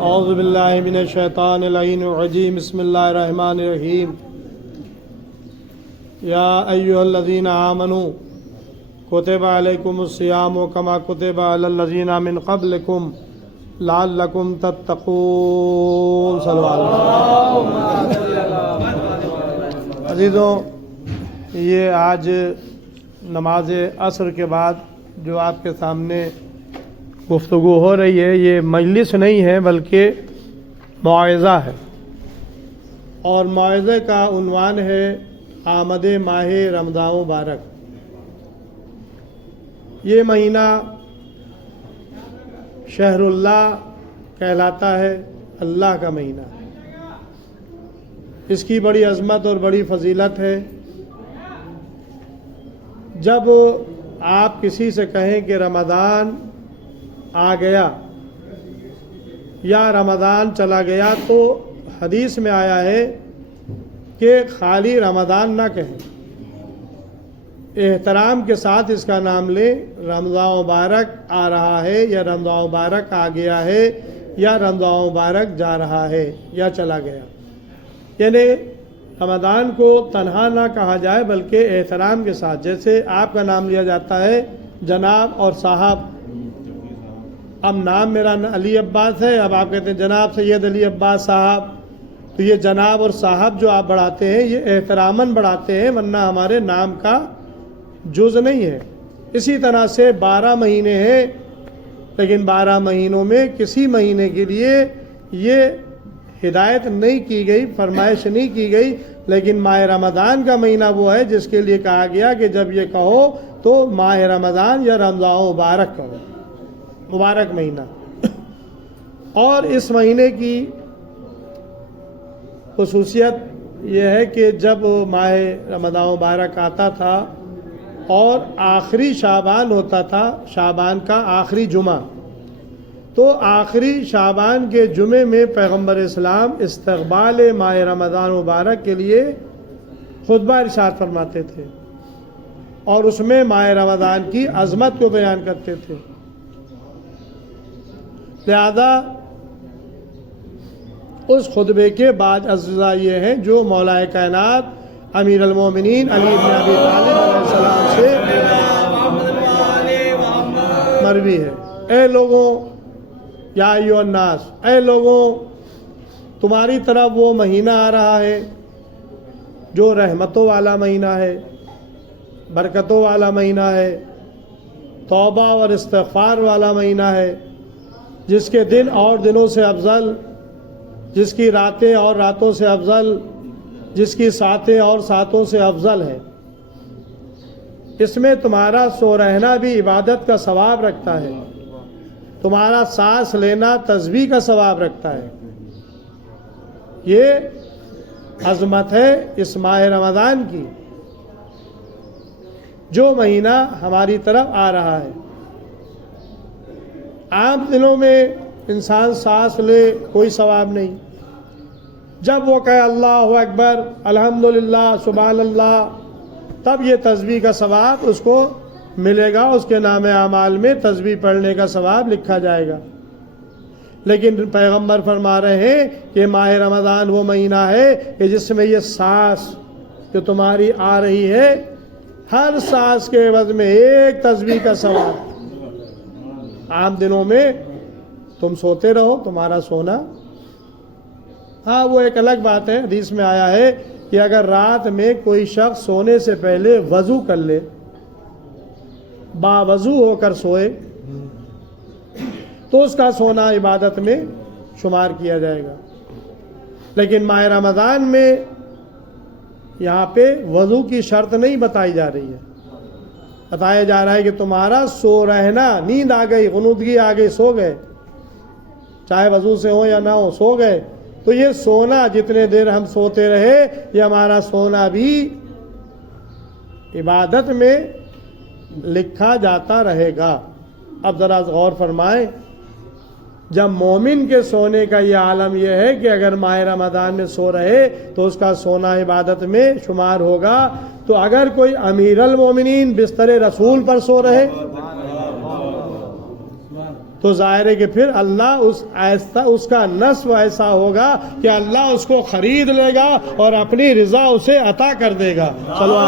اعوذ باللہ من الشیطان اللعین الرجیم بسم اللہ الرحمن الرحیم یا ایھا الذین آمنوا کتب علیکم الصیام کما کتب علی الذین من قبلکم لعلکم تتقون صلی اللہ علیہ عزیزوں، یہ آج نماز عصر کے بعد جو آپ کے سامنے گفتگو ہو رہی ہے، یہ مجلس نہیں ہے بلکہ موعظہ ہے، اور موعظے کا عنوان ہے آمد ماہ رمضان مبارک۔ یہ مہینہ شہر اللہ کہلاتا ہے، اللہ کا مہینہ۔ اس کی بڑی عظمت اور بڑی فضیلت ہے۔ جب آپ کسی سے کہیں کہ رمضان آ گیا یا رمضان چلا گیا، تو حدیث میں آیا ہے کہ خالی رمضان نہ کہیں، احترام کے ساتھ اس کا نام لیں، رمضان مبارک آ رہا ہے یا رمضان مبارک آ گیا ہے یا رمضان مبارک جا رہا ہے یا چلا گیا۔ یعنی رمضان کو تنہا نہ کہا جائے بلکہ احترام کے ساتھ، جیسے آپ کا نام لیا جاتا ہے جناب اور صاحب۔ اب نام میرا علی عباس ہے، اب آپ کہتے ہیں جناب سید علی عباس صاحب، تو یہ جناب اور صاحب جو آپ بڑھاتے ہیں یہ احتراماً بڑھاتے ہیں، ورنہ ہمارے نام کا جز نہیں ہے۔ اسی طرح سے 12 مہینے ہیں، لیکن 12 مہینوں میں کسی مہینے کے لیے یہ ہدایت نہیں کی گئی، فرمائش نہیں کی گئی، لیکن ماہ رمضان کا مہینہ وہ ہے جس کے لیے کہا گیا کہ جب یہ کہو تو ماہ رمضان یا رمضان مبارک کہو، مبارک مہینہ۔ اور اس مہینے کی خصوصیت یہ ہے کہ جب ماہ رمضان مبارک آتا تھا اور آخری شعبان ہوتا تھا، شعبان کا آخری جمعہ، تو آخری شعبان کے جمعے میں پیغمبر اسلام استقبال ماہ رمضان مبارک کے لیے خطبہ ارشاد فرماتے تھے، اور اس میں ماہ رمضان کی عظمت کو بیان کرتے تھے۔ لہذا اس خطبے کے بعد اجزاء یہ ہیں جو مولا کائنات امیر المومنین علی بن ابی طالب علیہ السلام سے مروی ہے۔ اے لوگوں، یا ایھا الناس، اے لوگوں، تمہاری طرف وہ مہینہ آ رہا ہے جو رحمتوں والا مہینہ ہے، برکتوں والا مہینہ ہے، توبہ اور استغفار والا مہینہ ہے، جس کے دن اور دنوں سے افضل، جس کی راتیں اور راتوں سے افضل، جس کی ساتیں اور ساتوں سے افضل ہے۔ اس میں تمہارا سو رہنا بھی عبادت کا ثواب رکھتا ہے، تمہارا سانس لینا تسبیح کا ثواب رکھتا ہے۔ یہ عظمت ہے اس ماہ رمضان کی، جو مہینہ ہماری طرف آ رہا ہے۔ عام دنوں میں انسان سانس لے کوئی ثواب نہیں، جب وہ کہے اللہ اکبر، الحمدللہ، سبحان اللہ، تب یہ تسبیح کا ثواب اس کو ملے گا، اس کے نام اعمال میں تسبیح پڑھنے کا ثواب لکھا جائے گا۔ لیکن پیغمبر فرما رہے ہیں کہ ماہ رمضان وہ مہینہ ہے کہ جس میں یہ سانس جو تمہاری آ رہی ہے، ہر سانس کے عوض میں ایک تسبیح کا ثواب۔ عام دنوں میں تم سوتے رہو، تمہارا سونا، ہاں وہ ایک الگ بات ہے۔ حدیث میں آیا ہے کہ اگر رات میں کوئی شخص سونے سے پہلے وضو کر لے، باوضو ہو کر سوئے، تو اس کا سونا عبادت میں شمار کیا جائے گا۔ لیکن ماہ رمضان میں یہاں پہ وضو کی شرط نہیں بتائی جا رہی ہے، بتایا جا رہا ہے کہ تمہارا سو رہنا، نیند آ گئی، غنودگی آ گئی، سو گئے، چاہے وضو سے ہو یا نہ ہو، سو گئے، تو یہ سونا جتنے دیر ہم سوتے رہے، یہ ہمارا سونا بھی عبادت میں لکھا جاتا رہے گا۔ اب ذرا غور فرمائیں، جب مومن کے سونے کا یہ عالم یہ ہے کہ اگر ماہ رمضان میں سو رہے تو اس کا سونا عبادت میں شمار ہوگا، تو اگر کوئی امیر المومنین بستر رسول پر سو رہے تو ظاہر ہے کہ پھر اللہ اس کا نصب ایسا ہوگا کہ اللہ اس کو خرید لے گا اور اپنی رضا اسے عطا کر دے گا. چلو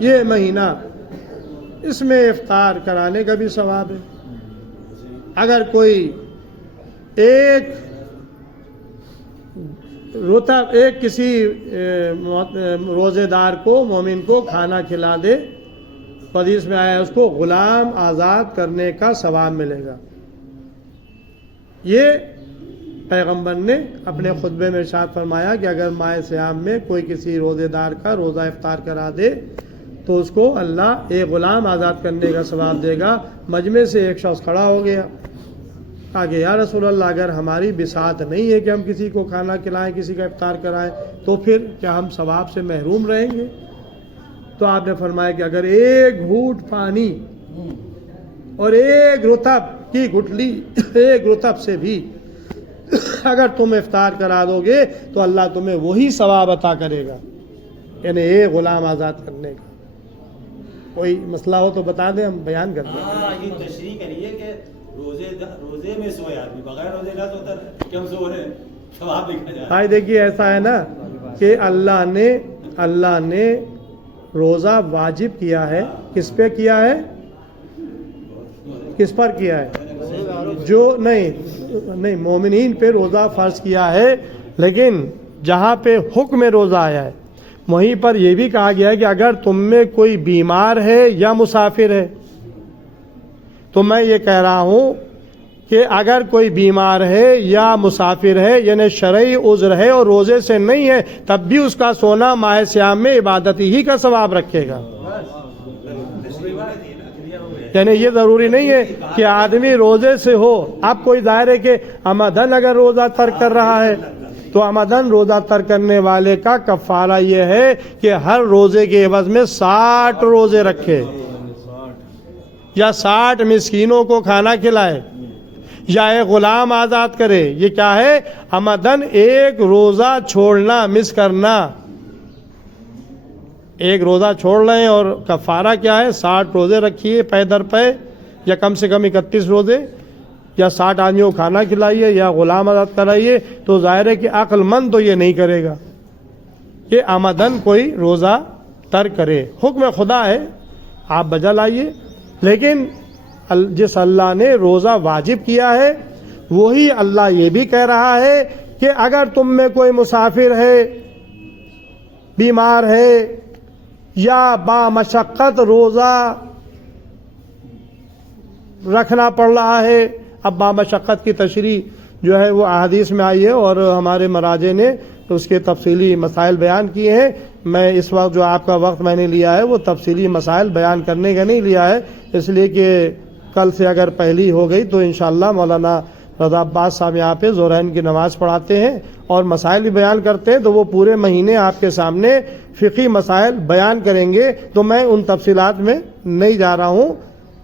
یہ مہینہ اس میں افطار کرانے کا بھی ثواب ہے. اگر کوئی ایک کسی روزے دار کو مومن کو کھانا کھلا دے تو حدیث میں آیا اس کو غلام آزاد کرنے کا ثواب ملے گا. یہ پیغمبر نے اپنے خطبے میں ارشاد فرمایا کہ اگر ماہ صیام میں کوئی کسی روزے دار کا روزہ افطار کرا دے تو اس کو اللہ ایک غلام آزاد کرنے کا ثواب دے گا. مجمع سے ایک شخص کھڑا ہو گیا، کہا کہ یا رسول اللہ اگر ہماری بساط نہیں ہے کہ ہم کسی کو کھانا کھلائیں، کسی کا افطار کرائیں، تو پھر کیا ہم ثواب سے محروم رہیں گے؟ تو آپ نے فرمایا کہ اگر ایک گھونٹ پانی اور ایک رطب کی گٹلی ایک رطب سے بھی اگر تم افطار کرا دو گے تو اللہ تمہیں وہی ثواب عطا کرے گا، یعنی ایک غلام آزاد کرنے کا. کوئی مسئلہ ہو تو بتا دیں، ہم بیان کر دیں. یہ تشریح کریے کہ روزے میں سوئے آدمی بغیر روزے کا تو کیوں سو رہے ثواب دیکھا جائے. بھائی دیکھیے ایسا ہے نا کہ اللہ نے روزہ واجب کیا ہے. کس پہ کیا ہے؟ کس پر کیا ہے؟ جو نہیں مومنین پہ روزہ فرض کیا ہے، لیکن جہاں پہ حکم روزہ آیا ہے وہیں پر یہ بھی کہا گیا ہے کہ اگر تم میں کوئی بیمار ہے یا مسافر ہے. تو میں یہ کہہ رہا ہوں کہ اگر کوئی بیمار ہے یا مسافر ہے یعنی شرعی عذر ہے اور روزے سے نہیں ہے، تب بھی اس کا سونا ماہ صیام میں عبادت ہی کا ثواب رکھے گا. یعنی یہ ضروری نہیں ہے کہ آدمی روزے سے ہو. اب کوئی ظاہر ہے کہ عمدن اگر روزہ ترک کر رہا ہے تو عمدن روزہ ترک کرنے والے کا کفارہ یہ ہے کہ ہر روزے کے عوض میں 60 روزے رکھے یا 60 مسکینوں کو کھانا کھلائے یا ایک غلام آزاد کرے. یہ کیا ہے؟ عمدن ایک روزہ چھوڑنا، مس کرنا. ایک روزہ چھوڑ لیں اور کفارہ کیا ہے؟ 60 روزے رکھیے پے در پے، یا کم سے کم 31 روزے، یا 60 آدمیوں کو کھانا کھلائیے یا غلام آزاد کرائیے. تو ظاہر ہے کہ عقل مند تو یہ نہیں کرے گا کہ آمدن کوئی روزہ ترک کرے. حکم خدا ہے، آپ بجا لائیے. لیکن جس اللہ نے روزہ واجب کیا ہے وہی اللہ یہ بھی کہہ رہا ہے کہ اگر تم میں کوئی مسافر ہے، بیمار ہے یا با مشقت روزہ رکھنا پڑ رہا ہے. اب با مشقت کی تشریح جو ہے وہ احادیث میں آئی ہے اور ہمارے مراجع نے اس کے تفصیلی مسائل بیان کیے ہیں. میں اس وقت جو آپ کا وقت میں نے لیا ہے وہ تفصیلی مسائل بیان کرنے کا نہیں لیا ہے، اس لیے کہ کل سے اگر پہلی ہو گئی تو انشاءاللہ مولانا رضا عباس صاحب یہاں پہ ظہرین کی نماز پڑھاتے ہیں اور مسائل بھی بیان کرتے ہیں، تو وہ پورے مہینے آپ کے سامنے فقہی مسائل بیان کریں گے. تو میں ان تفصیلات میں نہیں جا رہا ہوں،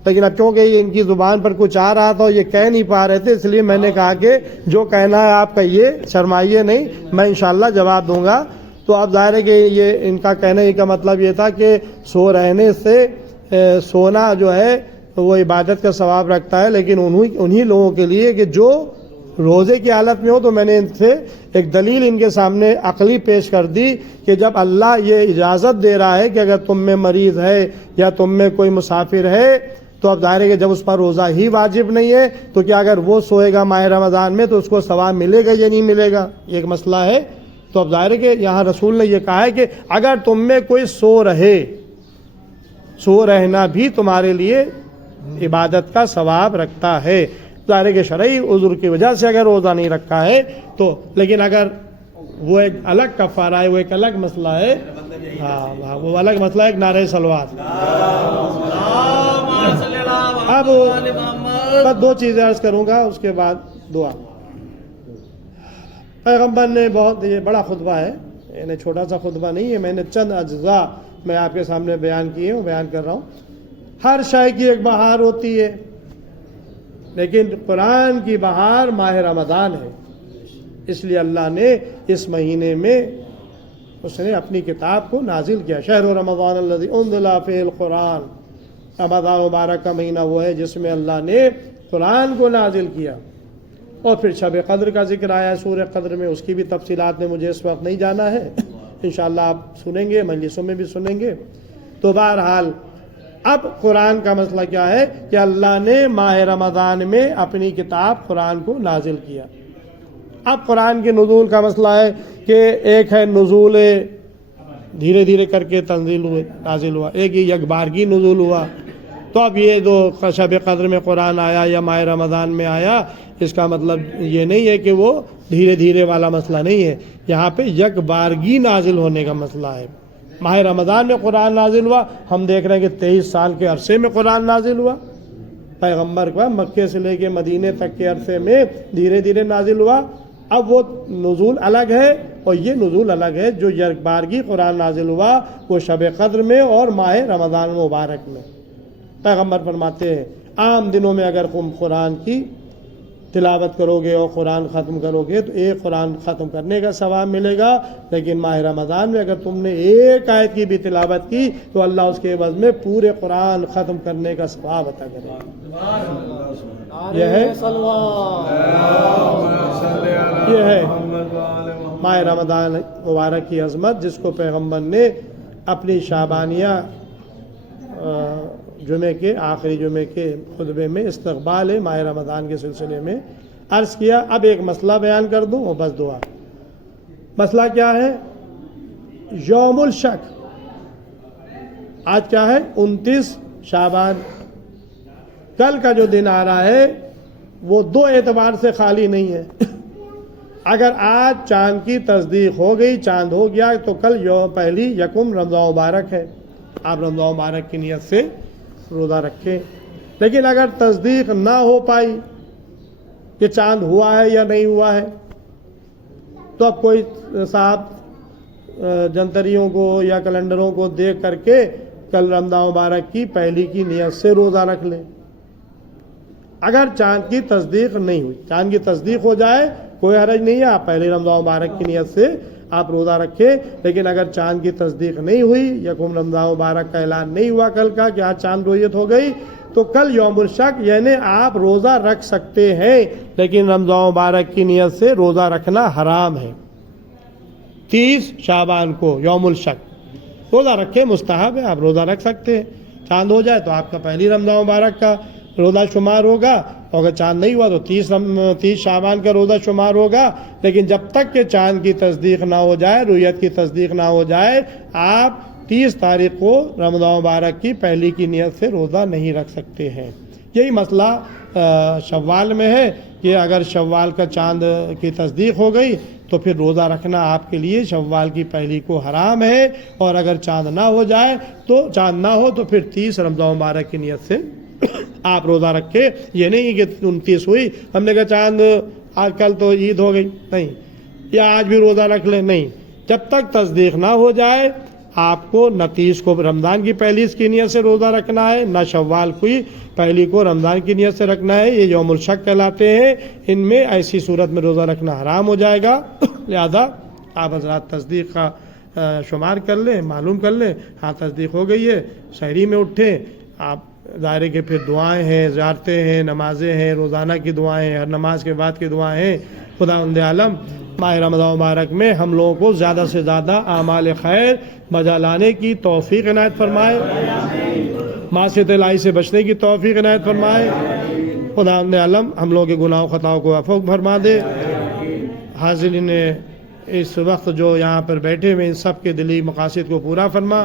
لیکن اب چونکہ یہ ان کی زبان پر کچھ آ رہا تھا اور یہ کہہ نہیں پا رہے تھے، اس لیے میں نے کہا کہ جو کہنا ہے آپ کہیے، شرمائیے نہیں، میں انشاءاللہ جواب دوں گا. تو اب ظاہر ہے کہ یہ ان کا کہنے کا مطلب یہ تھا کہ سو رہنے سے سونا جو ہے وہ عبادت کا ثواب رکھتا ہے، لیکن انہی لوگوں کے لیے کہ جو روزے کی حالت میں ہو. تو میں نے ان سے ایک دلیل ان کے سامنے عقلی پیش کر دی کہ جب اللہ یہ اجازت دے رہا ہے کہ اگر تم میں مریض ہے یا تم میں کوئی مسافر ہے تو اب ظاہر ہے کہ جب اس پر روزہ ہی واجب نہیں ہے تو کیا اگر وہ سوئے گا ماہ رمضان میں تو اس کو ثواب ملے گا یا نہیں ملے گا، یہ ایک مسئلہ ہے. تو اب ظاہر ہے کہ یہاں رسول نے یہ کہا ہے کہ اگر تم میں کوئی سو رہنا بھی تمہارے لیے عبادت کا ثواب رکھتا ہے. ظاہر ہے کہ شرعی عذر کی وجہ سے اگر روزہ نہیں رکھا ہے تو، لیکن اگر وہ ایک الگ کفارہ ہے، وہ ایک الگ مسئلہ ہے. ہاں وہ الگ مسئلہ ہے. ایک نعرہ صلوات. اب بس 2 چیزیں عرض کروں گا، اس کے بعد دعا. پیغمبر نے بہت، یہ بڑا خطبہ ہے، یعنی چھوٹا سا خطبہ نہیں ہے، میں نے چند اجزاء میں آپ کے سامنے بیان کیے ہوں، بیان کر رہا ہوں. ہر شے کی ایک بہار ہوتی ہے، لیکن قرآن کی بہار ماہ رمضان ہے. اس لیے اللہ نے اس مہینے میں اس نے اپنی کتاب کو نازل کیا. شہر رمضان الذی انزل فیہ القرآن. رمضان مبارک کا مہینہ وہ ہے جس میں اللہ نے قرآن کو نازل کیا. اور پھر شب قدر کا ذکر آیا ہے سورہ قدر میں. اس کی بھی تفصیلات میں مجھے اس وقت نہیں جانا ہے, انشاءاللہ آپ سنیں گے, مجلسوں میں بھی سنیں گے. تو بہرحال اب قرآن کا مسئلہ کیا ہے کہ اللہ نے ماہ رمضان میں اپنی کتاب قرآن کو نازل کیا. اب قرآن کے نزول کا مسئلہ ہے کہ ایک ہے نزول دھیرے دھیرے کر کے نازل ہوا, ایک یہ یکبارگی نزول ہوا. تو اب یہ جو شب قدر میں قرآن آیا یا ماہ رمضان میں آیا, اس کا مطلب یہ نہیں ہے کہ وہ دھیرے دھیرے والا مسئلہ نہیں ہے. یہاں پہ یکبارگی نازل ہونے کا مسئلہ ہے. ماہ رمضان میں قرآن نازل ہوا, ہم دیکھ رہے ہیں کہ 23 سال کے عرصے میں قرآن نازل ہوا. پیغمبر کا مکے سے لے کے مدینے تک کے عرصے میں دھیرے دھیرے نازل ہوا. اب وہ نزول الگ ہے اور یہ نزول الگ ہے. جو یکبارگی قرآن نازل ہوا وہ شب قدر میں اور ماہ رمضان مبارک میں. پیغمبر فرماتے ہیں عام دنوں میں اگر تم قرآن کی تلاوت کرو گے اور قرآن ختم کرو گے تو ایک قرآن ختم کرنے کا ثواب ملے گا, لیکن ماہ رمضان میں اگر تم نے ایک آیت کی بھی تلاوت کی تو اللہ اس کے عوض میں پورے قرآن ختم کرنے کا ثواب عطا کرے گا. یہ ہے ماہ رمضان مبارک کی عظمت, جس کو پیغمبر نے اپنی شعبانیہ جمعے کے آخری جمعے کے خطبے میں استقبال ماہ رمضان کے سلسلے میں عرض کیا. اب ایک مسئلہ بیان کر دوں اور بس دعا. مسئلہ کیا ہے؟ یوم الشک. آج کیا ہے؟ 29 شعبان. کل کا جو دن آ رہا ہے وہ 2 اعتبار سے خالی نہیں ہے. اگر آج چاند کی تصدیق ہو گئی, چاند ہو گیا, تو کل پہلی یکم رمضان مبارک ہے. آپ رمضان مبارک کی نیت سے روزہ رکھیں. لیکن اگر تصدیق نہ ہو پائی کہ چاند ہوا ہے یا نہیں ہوا ہے, تو اب کوئی صاحب جنتریوں کو یا کیلنڈروں کو دیکھ کر کے کل رمضان مبارک کی پہلی کی نیت سے روزہ رکھ لیں. اگر چاند کی تصدیق نہیں ہوئی, چاند کی تصدیق ہو جائے کوئی حرج نہیں ہے, آپ پہلے رمضان مبارک کی نیت سے آپ روزہ رکھیں. لیکن اگر چاند کی تصدیق نہیں ہوئی, یکم رمضان مبارک کا اعلان نہیں ہوا کل کا کہ آج چاند رویت ہو گئی, تو کل یوم الشک یعنی آپ روزہ رکھ سکتے ہیں, لیکن رمضان مبارک کی نیت سے روزہ رکھنا حرام ہے. 30 شعبان کو یوم الشک روزہ رکھیں, مستحب ہے, آپ روزہ رکھ سکتے ہیں. چاند ہو جائے تو آپ کا پہلی رمضان مبارک کا روزہ شمار ہوگا, اور اگر چاند نہیں ہوا تو 30 شعبان کا روزہ شمار ہوگا. لیکن جب تک کہ چاند کی تصدیق نہ ہو جائے, رویت کی تصدیق نہ ہو جائے, آپ 30 تاریخ کو رمضان مبارک کی پہلی کی نیت سے روزہ نہیں رکھ سکتے ہیں. یہی مسئلہ شوال میں ہے کہ اگر شوال کا چاند کی تصدیق ہو گئی تو پھر روزہ رکھنا آپ کے لیے شوال کی پہلی کو حرام ہے, اور اگر چاند نہ ہو جائے تو چاند نہ ہو تو پھر 30 رمضان مبارک کی نیت سے آپ روزہ رکھے. یہ نہیں کہ 29 ہوئی ہم نے کہا چاند آج کل تو عید ہو گئی, نہیں, یا آج بھی روزہ رکھ لیں, نہیں. جب تک تصدیق نہ ہو جائے آپ کو نہ 30 کو رمضان کی پہلی کی نیت سے روزہ رکھنا ہے, نہ شوال کی پہلی کو رمضان کی نیت سے رکھنا ہے. یہ یوم الشک کہلاتے ہیں. ان میں ایسی صورت میں روزہ رکھنا حرام ہو جائے گا. لہذا آپ حضرات تصدیق کا شمار کر لیں, معلوم کر لیں, ہاں تصدیق ہو گئی ہے, سحری میں اٹھیں. آپ ظاہر کے پھر دعائیں ہیں, زیارتیں ہیں, نمازیں ہیں, روزانہ کی دعائیں ہیں, ہر نماز کے بعد کی دعائیں ہیں. خداوند عالم ماہ رمضان مبارک میں ہم لوگوں کو زیادہ سے زیادہ اعمال خیر بجا لانے کی توفیق عنایت فرمائے, معصیت الہی سے بچنے کی توفیق عنایت فرمائے. خداوند عالم ہم لوگوں کے گناہوں خطاؤں کو عفو فرما دے. حاضرین اس وقت جو یہاں پر بیٹھے ہوئے ان سب کے دلی مقاصد کو پورا فرما.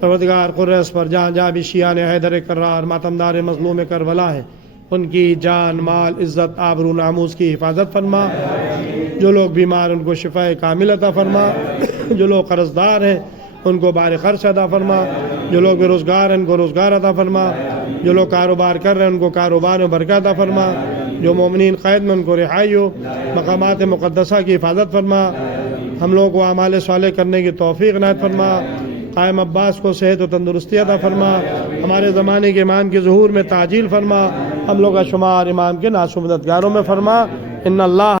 پروردگار قرس پر جہاں جہاں بھی شیعان حیدر کرار ماتمدار مظلوم کربلا ہے, ان کی جان, مال, عزت, آبرو, ناموس کی حفاظت فرما. جو لوگ بیمار ان کو شفاء کامل عطا فرما. جو لوگ قرض دار ہیں ان کو بار خرچ عطا فرما. جو لوگ بے روزگار ہیں ان کو روزگار عطا فرما. جو لوگ کاروبار کر رہے ہیں ان کو کاروبار میں برکت عطا فرما. جو مومنین قید میں ان کو رہائی ہو. مقامات مقدسہ کی حفاظت فرما. ہم لوگوں کو اعمال صالح کرنے کی توفیق عنایت فرما. قائم عباس کو صحت و تندرستی عطا فرما. ہمارے زمانے کے امام کے ظہور میں تعجیل فرما. ہم لوگ کا شمار امام کے ناصر مددگاروں میں فرما. ان اللہ